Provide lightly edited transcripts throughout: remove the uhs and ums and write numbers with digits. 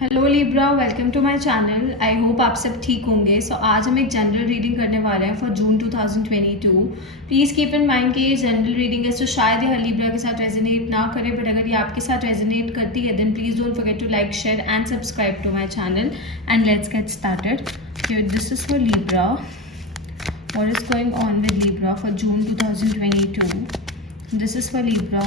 Hello Libra, welcome to my channel. I hope आप सब ठीक होंगे। आज हम एक जनरल रीडिंग करने वाले हैं for June 2022। Please keep in mind कि ये जनरल रीडिंग है, तो शायद ये हर लिब्रा के साथ रेजोनेट ना करे, बट अगर ये आपके साथ रेजोनेट करती है then please don't forget to like, share and subscribe to my channel and let's get started. This is for Libra. What is going on with Libra for June 2022? This is for Libra.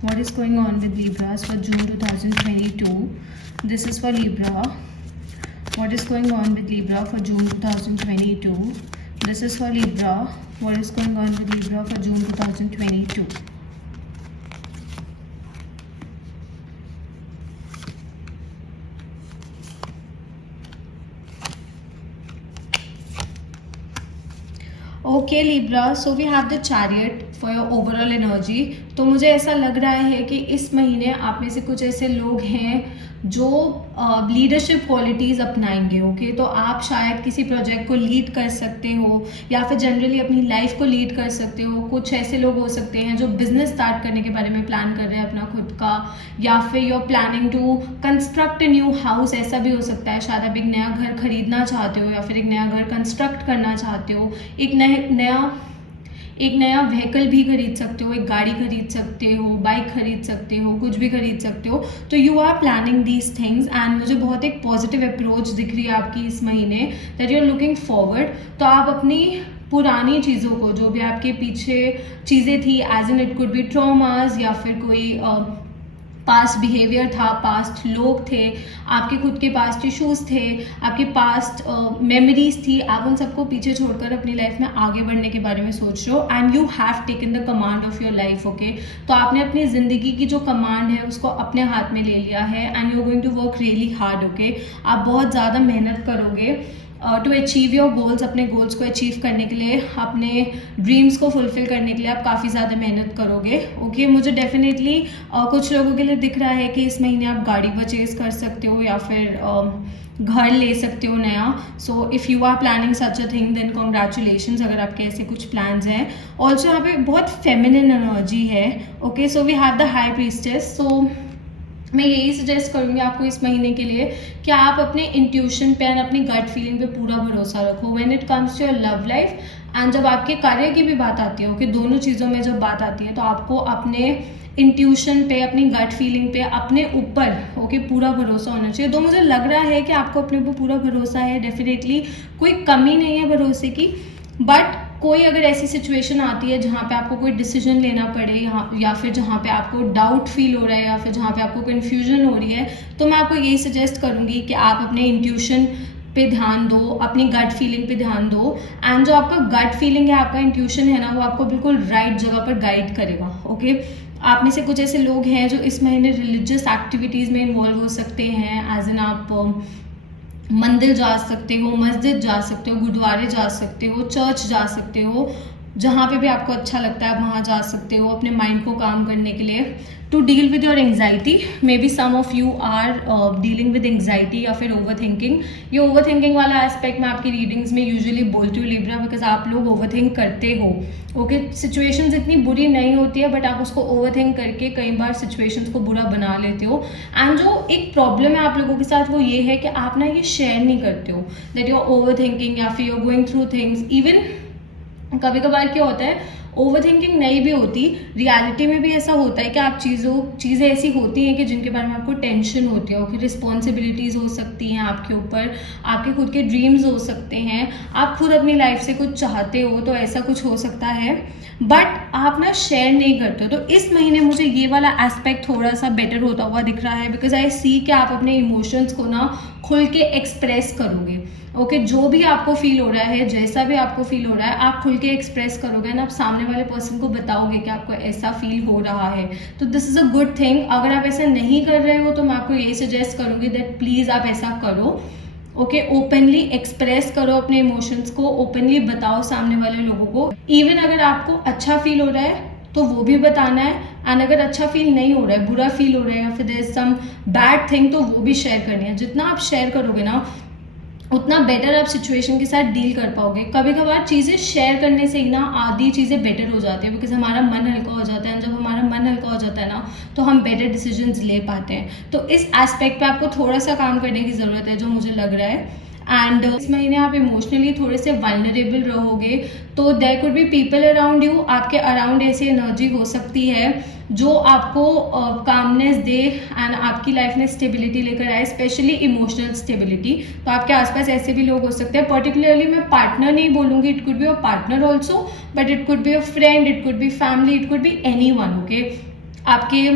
What is going on with Libras for June 2022? This is for Libra. What is going on with Libra for June 2022? This is for Libra. What is going on with Libra for June 2022? Okay Libra, so we have the chariot for your overall energy. तो मुझे ऐसा लग रहा है कि इस महीने आप में से कुछ ऐसे लोग हैं जो लीडरशिप क्वालिटीज़ अपनाएंगे। ओके, तो आप शायद किसी प्रोजेक्ट को लीड कर सकते हो या फिर जनरली अपनी लाइफ को लीड कर सकते हो। कुछ ऐसे लोग हो सकते हैं जो बिजनेस स्टार्ट करने के बारे में प्लान कर रहे हैं अपना खुद का, या फिर you are planning to construct a new house. ऐसा भी हो सकता है, शायद आप एक नया घर खरीदना चाहते हो या फिर एक नया घर कंस्ट्रक्ट करना चाहते हो। एक नया व्हीकल भी खरीद सकते हो, एक गाड़ी खरीद सकते हो, बाइक खरीद सकते हो, कुछ भी खरीद सकते हो। तो you are planning these things and मुझे बहुत एक पॉजिटिव अप्रोच दिख रही है आपकी इस महीने, that you are looking forward. तो आप अपनी पुरानी चीज़ों को, जो भी आपके पीछे चीज़ें थी, as in it could be traumas या फिर कोई पास्ट बिहेवियर था, पास्ट लोग थे, आपके खुद के पास्ट इश्यूज थे, आपके पास्ट मेमोरीज थी, आप उन सबको पीछे छोड़कर अपनी लाइफ में आगे बढ़ने के बारे में सोच रहे हो and you have taken the command of your life. Okay, तो आपने अपनी ज़िंदगी की जो कमांड है उसको अपने हाथ में ले लिया है and you are going to work really hard. Okay, आप बहुत ज़्यादा मेहनत करोगे टू अचीव योर गोल्स। अपने गोल्स को अचीव करने के लिए, अपने ड्रीम्स को फुलफिल करने के लिए आप काफ़ी ज़्यादा मेहनत करोगे। ओके, मुझे डेफिनेटली कुछ लोगों के लिए दिख रहा है कि इस महीने आप गाड़ी परचेज कर सकते हो या फिर घर ले सकते हो नया। So if you are planning such a thing then congratulations, अगर आपके ऐसे कुछ प्लान्स हैं। ऑल्सो यहाँ पे बहुत फेमिनिन एनर्जी है। Okay, so we have the high priestess. So मैं यही सजेस्ट करूँगी आपको इस महीने के लिए कि आप अपने इंट्यूशन पे एंड अपनी गट फीलिंग पे पूरा भरोसा रखो when it comes to your love life. And जब आपके कार्य की भी बात आती है, कि दोनों चीज़ों में जब बात आती है, तो आपको अपने इंट्यूशन पे, अपनी गट फीलिंग पे, अपने ऊपर ओके पूरा भरोसा होना चाहिए। तो मुझे लग रहा है कि आपको अपने ऊपर पूरा भरोसा है, डेफिनेटली कोई कमी नहीं है भरोसे की। बट कोई अगर ऐसी सिचुएशन आती है जहाँ पे आपको कोई डिसीजन लेना पड़े, या फिर जहाँ पे आपको डाउट फील हो रहा है, या फिर जहाँ पे आपको कन्फ्यूजन हो रही है, तो मैं आपको यही सजेस्ट करूँगी कि आप अपने इंट्यूशन पे ध्यान दो, अपनी गट फीलिंग पे ध्यान दो। एंड जो आपका गट फीलिंग है, आपका इंट्यूशन है ना, वो आपको बिल्कुल राइट जगह पर गाइड करेगा। ओके, आप में से कुछ ऐसे लोग हैं जो इस महीने रिलीजियस एक्टिविटीज़ में इन्वॉल्व हो सकते हैं, एज इन आप मंदिर जा सकते हो, मस्जिद जा सकते हो, गुरुद्वारे जा सकते हो, चर्च जा सकते हो, जहाँ पे भी आपको अच्छा लगता है आप वहाँ जा सकते हो अपने माइंड को काम करने के लिए, to deal with your anxiety. Maybe some of you are dealing with anxiety या फिर ओवर थिंकिंग। ये ओवर थिंकिंग वाला एस्पेक्ट मैं आपकी रीडिंग्स में यूजुअली बोलती हूँ लिब्रा, बिकॉज आप लोग ओवर थिंक करते हो। ओके, सिचुएशंस इतनी बुरी नहीं होती है, बट आप उसको ओवर थिंक करके कई बार सिचुएशंस को बुरा बना लेते हो। एंड जो एक प्रॉब्लम है आप लोगों के साथ, वो ये है कि आप ना ये शेयर नहीं करते हो, that you are overthinking या फिर you are going through things. Even कभी कभार क्या होता है, ओवर थिंकिंग नहीं भी होती, रियलिटी में भी ऐसा होता है कि आप चीज़ें ऐसी होती हैं कि जिनके बारे में आपको टेंशन होती है। कि रिस्पॉन्सिबिलिटीज़ हो सकती हैं आपके ऊपर, आपके खुद के ड्रीम्स हो सकते हैं, आप खुद अपनी लाइफ से कुछ चाहते हो, तो ऐसा कुछ हो सकता है, बट आप ना शेयर नहीं करते हो। तो इस महीने मुझे ये वाला एस्पेक्ट थोड़ा सा बेटर होता हुआ दिख रहा है, बिकॉज आई सी कि आप अपने इमोशंस को ना खुल के एक्सप्रेस करोगे। ओके, जो भी आपको फील हो रहा है, जैसा भी आपको फील हो रहा है, आप खुल के एक्सप्रेस करोगे ना, आप सामने वाले पर्सन को बताओगे कि आपको ऐसा फील हो रहा है। तो this is a good thing. अगर आप ऐसा नहीं कर रहे हो तो मैं आपको यही सजेस्ट करूँगी दैट प्लीज़ आप ऐसा करो। ओके, ओपनली एक्सप्रेस करो अपने इमोशंस को, ओपनली बताओ सामने वाले लोगों को। इवन अगर आपको अच्छा फील हो रहा है तो वो भी बताना है, एंड अगर अच्छा फील नहीं हो रहा है, बुरा फील हो रहा है, या फिर there is some bad thing, तो वो भी शेयर करनी है। जितना आप शेयर करोगे ना, उतना बेटर आप सिचुएशन के साथ डील कर पाओगे। कभी कभार चीज़ें शेयर करने से ही ना आधी चीज़ें बेटर हो जाती है, बिकॉज हमारा मन हल्का हो जाता है। जब हमारा मन हल्का हो जाता है ना, तो हम बेटर डिसीजंस ले पाते हैं। तो इस एस्पेक्ट पे आपको थोड़ा सा काम करने की ज़रूरत है, जो मुझे लग रहा है। एंड इस महीने आप इमोशनली थोड़े से वल्नरेबल रहोगे, तो there could be people around you, आपके अराउंड ऐसी एनर्जी हो सकती है जो आपको कामनेस दे एंड आपकी लाइफ में स्टेबिलिटी लेकर आए, स्पेशली इमोशनल स्टेबिलिटी। तो आपके आसपास ऐसे भी लोग हो सकते हैं, पर्टिकुलरली मैं पार्टनर नहीं बोलूँगी, it could be a partner also, but it could be a friend, it could be family, it could be any one, okay. आपके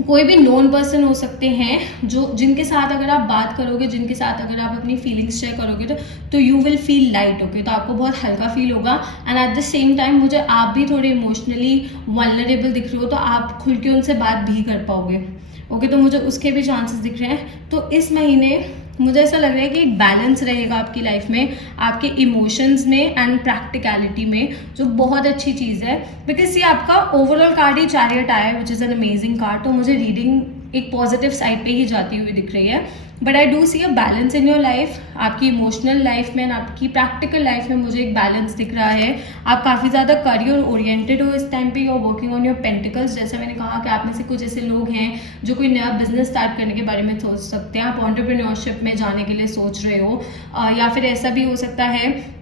कोई भी नोन पर्सन हो सकते हैं जो जिनके साथ अगर आप बात करोगे, जिनके साथ अगर आप अपनी फीलिंग्स शेयर करोगे तो you will feel light, okay. तो आपको बहुत हल्का फील होगा and at the same time मुझे आप भी थोड़े इमोशनली वल्नरेबल दिख रहे हो, तो आप खुल के उनसे बात भी कर पाओगे, ओके। तो मुझे उसके भी चांसेस दिख रहे हैं। तो इस महीने मुझे ऐसा लग रहा है कि एक बैलेंस रहेगा आपकी लाइफ में, आपके इमोशंस में एंड प्रैक्टिकलिटी में, जो बहुत अच्छी चीज़ है। बिकॉज ये आपका ओवरऑल कार्ड ही चैरियट आया है, which is an amazing card. तो मुझे रीडिंग एक पॉजिटिव साइड पे ही जाती हुई दिख रही है। But I do see a balance in your life, आपकी इमोशनल लाइफ में एंड आपकी प्रैक्टिकल लाइफ में मुझे एक बैलेंस दिख रहा है। आप काफ़ी ज़्यादा करियर ओरिएंटेड हो इस टाइम पे, you are working on your pentacles. जैसा मैंने कहा कि आप में से कुछ ऐसे लोग हैं जो कोई नया बिजनेस स्टार्ट करने के बारे में सोच सकते हैं, आप एंटरप्रेन्योरशिप में जाने के लिए सोच रहे हो, या फिर ऐसा भी हो सकता है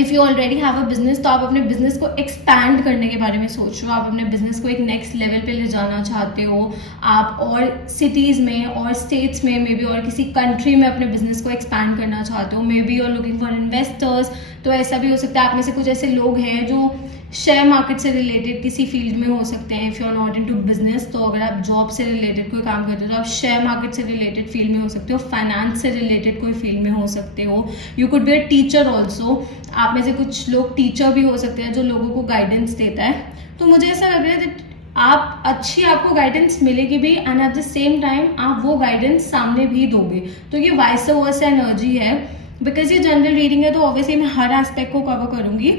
if you already have a business, तो आप अपने बिजनेस को एक्सपैंड करने के बारे में सोच रहे हो, आप अपने बिजनेस को एक नेक्स्ट लेवल पे ले जाना चाहते हो, आप और सिटीज़ में और स्टेट्स में मे बी और किसी कंट्री में अपने बिजनेस को एक्सपैंड करना चाहते हो, maybe you are looking for investors. तो ऐसा भी हो सकता है आप में से कुछ ऐसे लोग हैं जो शेयर मार्केट से रिलेटेड किसी फील्ड में हो सकते हैं। If you are not into business, तो अगर आप जॉब से रिलेटेड कोई काम करते हो तो आप शेयर मार्केट से रिलेटेड फील्ड में हो सकते हो, फाइनेंस से रिलेटेड कोई फील्ड में हो सकते हो। You could be a teacher also, आप में से कुछ लोग टीचर भी हो सकते हैं जो लोगों को गाइडेंस देता है। तो मुझे ऐसा लग रहा है कि आप अच्छी आपको गाइडेंस मिलेगी भी and at the same time आप वो गाइडेंस सामने भी दोगे। तो ये वाइस वर्सा एनर्जी है। बिकॉज ये जनरल रीडिंग है तो ऑब्वियसली मैं हर एस्पेक्ट को कवर करूँगी।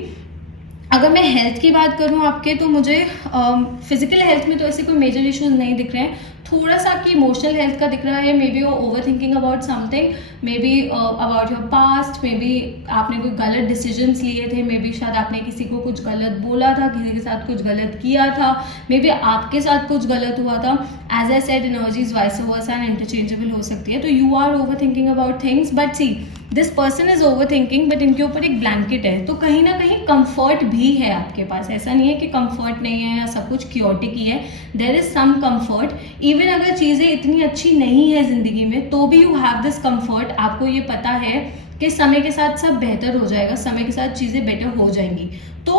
अगर मैं हेल्थ की बात करूँ आपके, तो मुझे फिजिकल हेल्थ में तो ऐसे कोई मेजर इश्यूज नहीं दिख रहे हैं। थोड़ा सा आपकी इमोशनल हेल्थ का दिख रहा है, maybe you over thinking about something, may be about your past, may be आपने कोई गलत डिसीजंस लिए थे, मे बी शायद आपने किसी को कुछ गलत बोला था, किसी के साथ कुछ गलत किया था, मे बी आपके साथ कुछ गलत हुआ था। As I said, energies vice versa and interchangeable हो सकती है। तो you are overthinking about things, but see this person is overthinking, but इनके ऊपर एक ब्लैंकेट है, तो कहीं ना कहीं कंफर्ट भी है आपके पास। ऐसा नहीं है कि कंफर्ट नहीं है या सब कुछ क्योटिक ही है, there is some comfort. Even अगर चीज़ें इतनी अच्छी नहीं है ज़िंदगी में, तो भी यू हैव दिस कंफर्ट। आपको ये पता है कि समय के साथ सब बेहतर हो जाएगा, समय के साथ चीज़ें बेटर हो जाएंगी। तो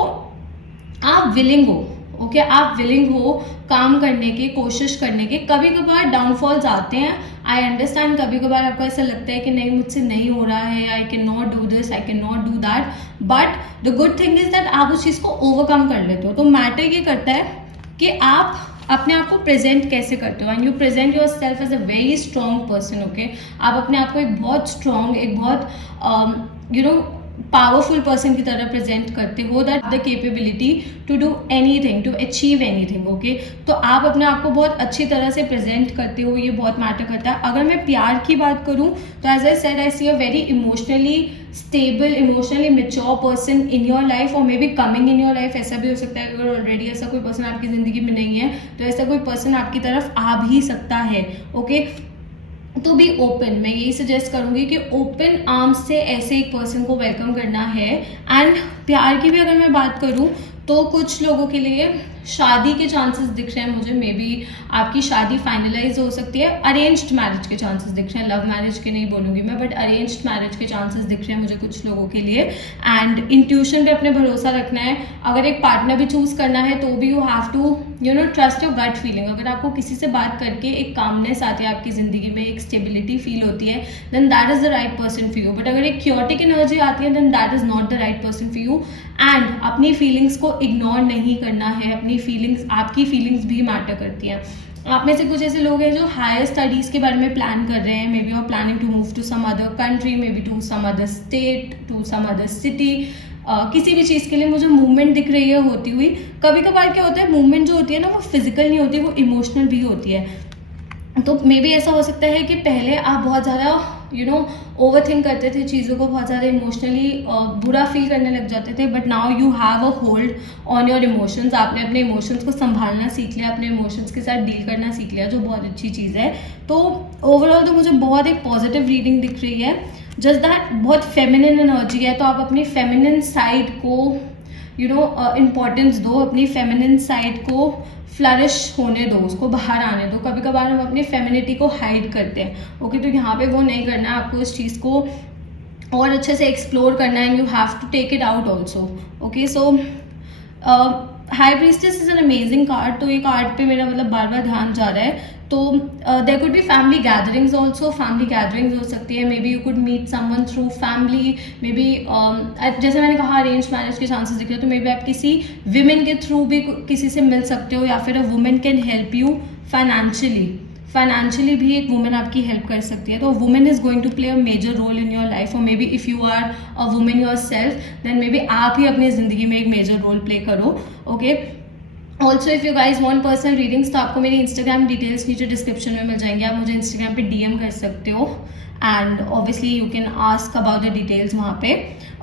आप विलिंग हो, ओके, आप विलिंग हो काम करने के, कोशिश करने के। कभी कभार डाउनफॉल्स आते हैं, आई अंडरस्टैंड। कभी कभार आपको ऐसा लगता है कि नहीं, मुझसे नहीं हो रहा है, I can not do this, I can not do that, but the good thing is that आप उस चीज़ को ओवरकम कर लेते हो। तो मैटर ये करता है कि आप अपने आप को प्रेजेंट कैसे करते हो, and you present yourself as a very strong person, okay. आप अपने आप को एक बहुत स्ट्रॉन्ग, एक बहुत पावरफुल पर्सन की तरह प्रेजेंट करते हो, that the capability to do anything, to achieve anything, okay. तो आप अपने आप को बहुत अच्छी तरह से प्रेजेंट करते हो, ये बहुत मैटर करता है। अगर मैं प्यार की बात करूँ तो as I said, I see a very emotionally stable, emotionally mature person in your life, और maybe coming in your life. ऐसा भी हो सकता है अगर ऑलरेडी ऐसा कोई पर्सन आपकी ज़िंदगी में नहीं है, तो ऐसा कोई पर्सन आपकी तरफ आ भी सकता है, ओके। तो बी ओपन, मैं यही सजेस्ट करूँगी कि ओपन आर्म्स से ऐसे एक पर्सन को वेलकम करना है। एंड प्यार की भी अगर मैं बात करूँ तो कुछ लोगों के लिए शादी के चांसेस दिख रहे हैं मुझे, मे बी आपकी शादी फाइनलाइज हो सकती है। अरेंज्ड मैरिज के चांसेस दिख रहे हैं, लव मैरिज के नहीं बोलूँगी मैं, बट अरेंज्ड मैरिज के चांसेस दिख रहे हैं मुझे कुछ लोगों के लिए। एंड इंट्यूशन पे अपने भरोसा रखना है। अगर एक पार्टनर भी चूज़ करना है तो भी you have to trust your gut feeling. अगर आपको किसी से बात करके एक कामनेस आती है आपकी ज़िंदगी में, एक स्टेबिलिटी फील होती है, then that is the right person for you. But अगर एक क्योटिक एनर्जी आती है, then that is not the right person for you. And अपनी फीलिंग्स को इग्नोर नहीं करना है, अपनी फीलिंग्स, आपकी फीलिंग्स भी मैटर करती हैं। आप में से कुछ ऐसे लोग हैं जो हायर स्टडीज़ के बारे में प्लान कर रहे हैं, maybe you are planning to move to some other country, maybe to some other state, to some other city. किसी भी चीज़ के लिए मुझे मूवमेंट दिख रही है होती हुई। कभी कभार क्या होता है, मूवमेंट जो होती है ना, वो फिजिकल नहीं होती, वो इमोशनल भी होती है। तो मे बी ऐसा हो सकता है कि पहले आप बहुत ज़्यादा ओवर थिंक करते थे चीज़ों को, बहुत ज़्यादा इमोशनली बुरा फील करने लग जाते थे, but now you have a hold on your emotions. आपने अपने इमोशंस को संभालना सीख लिया, अपने इमोशंस के साथ डील करना सीख लिया, जो बहुत अच्छी चीज़ है। तो ओवरऑल तो मुझे बहुत एक पॉजिटिव रीडिंग दिख रही है। जस्ट दैट बहुत फेमिनिन एनर्जी है, तो आप अपनी फेमिनिन साइड को इम्पोर्टेंस दो, अपनी फेमिनिन साइड को फ्लरिश होने दो, उसको बाहर आने दो। कभी कभार हम अपनी फेमिनिटी को हाइड करते हैं, ओके, तो यहाँ पे वो नहीं करना है आपको, इस चीज़ को और अच्छे से एक्सप्लोर करना है, and you have to take it out also. Okay, so high priestess is an amazing card. तो ये कार्ड पे मेरा मतलब बार बार ध्यान जा रहा है। तो there could be family gatherings also, family gatherings हो सकती है, maybe you could meet someone through family, maybe जैसे मैंने कहा अरेंज मैरिज के चांसेस दिख रहे हैं, तो मे बी आप किसी विमेन के थ्रू भी किसी से मिल सकते हो, या फिर a women can help you financially भी एक वुमेन आपकी हेल्प कर सकती है। तो women is going to play a major role in your life, और maybe if you are a women yourself, then maybe आप ही अपनी ज़िंदगी में एक मेजर रोल प्ले करो। ओके, also if you guys want personal readings, तो आपको मेरी इंस्टाग्राम डिटेल्स नीचे डिस्क्रिप्शन में मिल जाएंगे, आप मुझे इंस्टाग्राम पे डीएम कर सकते हो, and obviously you can ask about the details वहाँ पे।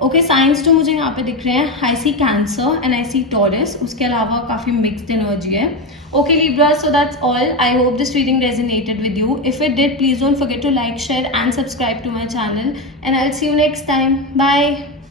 ओके, साइंस जो मुझे यहाँ पे दिख रहे हैं, I see Cancer and I see Taurus, उसके अलावा काफ़ी मिक्सड एनर्जी है। Okay Libra, so that's all. I hope this reading resonated with you. If it did, please don't forget to like, share and subscribe to my channel, and I'll see you next time. Bye.